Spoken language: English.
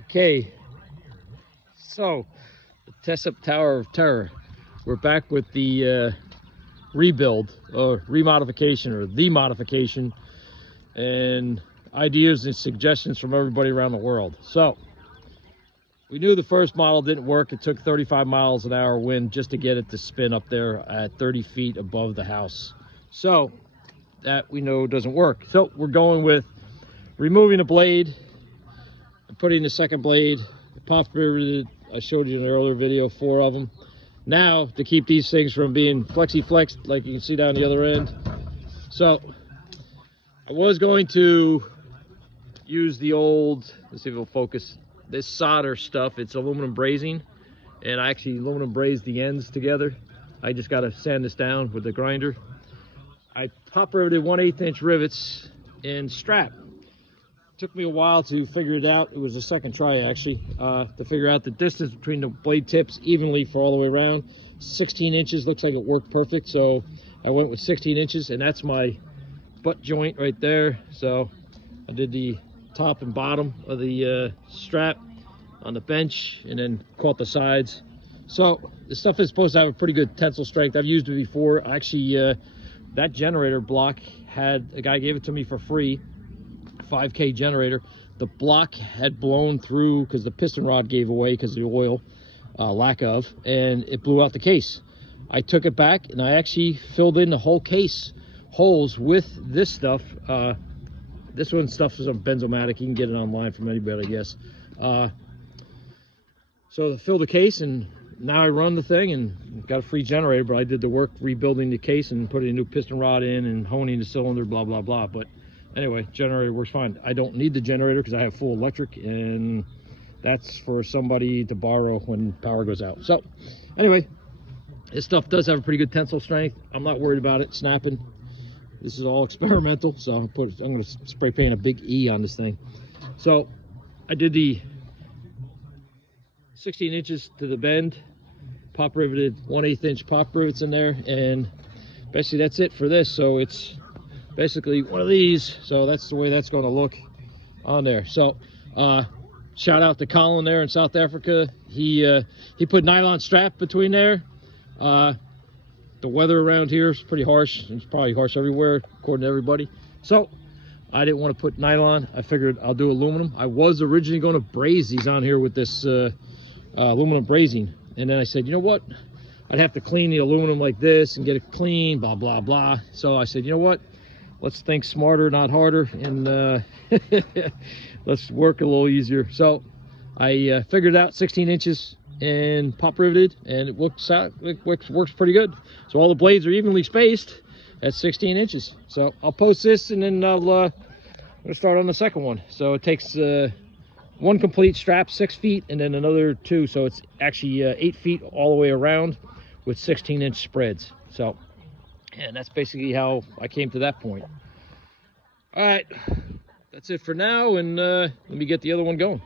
Okay, so the Tesup Tower of Terror. We're back with the rebuild or remodification or the modification and ideas and suggestions from everybody around the world. So we knew the first model didn't work. It took 35 miles an hour wind just to get it to spin up there at 30 feet above the house. So that we know doesn't work. So we're going with removing a blade and putting the second blade. Pop riveted, I showed you in an earlier video, 4 of them. Now, to keep these things from being flexi-flexed, like you can see down the other end. So, I was going to use the old, let's see if it'll focus, this solder stuff. It's aluminum brazing, and I actually aluminum brazed the ends together. I just got to sand this down with the grinder. I pop riveted 1/8 inch rivets and strap. Took me a while to figure it out. It was the second try actually, to figure out the distance between the blade tips evenly for all the way around. 16 inches, looks like it worked perfect. So I went with 16 inches, and that's my butt joint right there. So I did the top and bottom of the strap on the bench, and then caught the sides. So this stuff is supposed to have a pretty good tensile strength. I've used it before. Actually, that generator block had, a guy gave it to me for free. 5K generator. The block had blown through because the piston rod gave away because of the oil, lack of, and it blew out the case. I took it back and I actually filled in the whole case holes with this stuff. This one stuff is a Benzomatic. You can get it online from anybody, I guess. So I filled the case, and now I run the thing and got a free generator, but I did the work rebuilding the case and putting a new piston rod in and honing the cylinder, blah, blah, blah. But anyway, generator works fine. I don't need the generator because I have full electric, and that's for somebody to borrow when power goes out. So anyway, this stuff does have a pretty good tensile strength. I'm not worried about it snapping. This is all experimental, so I'm going to spray paint a big E on this thing. So I did the 16 inches to the bend, pop riveted 1/8 inch pop rivets in there, and basically that's it for this. So it's basically one of these. So that's the way that's going to look on there. So shout out to Colin there in South Africa. He put nylon strap between there. The weather around here is pretty harsh. It's probably harsh everywhere according to everybody. So I didn't want to put nylon. I figured I'll do aluminum. I was originally going to braze these on here with this aluminum brazing, and then I said, you know what, I'd have to clean the aluminum like this and get it clean, blah blah blah. So I said, you know what, let's think smarter, not harder, and let's work a little easier. So I figured out 16 inches and pop riveted, and it works pretty good. So all the blades are evenly spaced at 16 inches. So I'll post this, and then I'll start on the second one. So it takes one complete strap, 6 feet, and then another 2. So it's actually 8 feet all the way around with 16 inch spreads. So, and that's basically how I came to that point. All right, that's it for now, and let me get the other one going.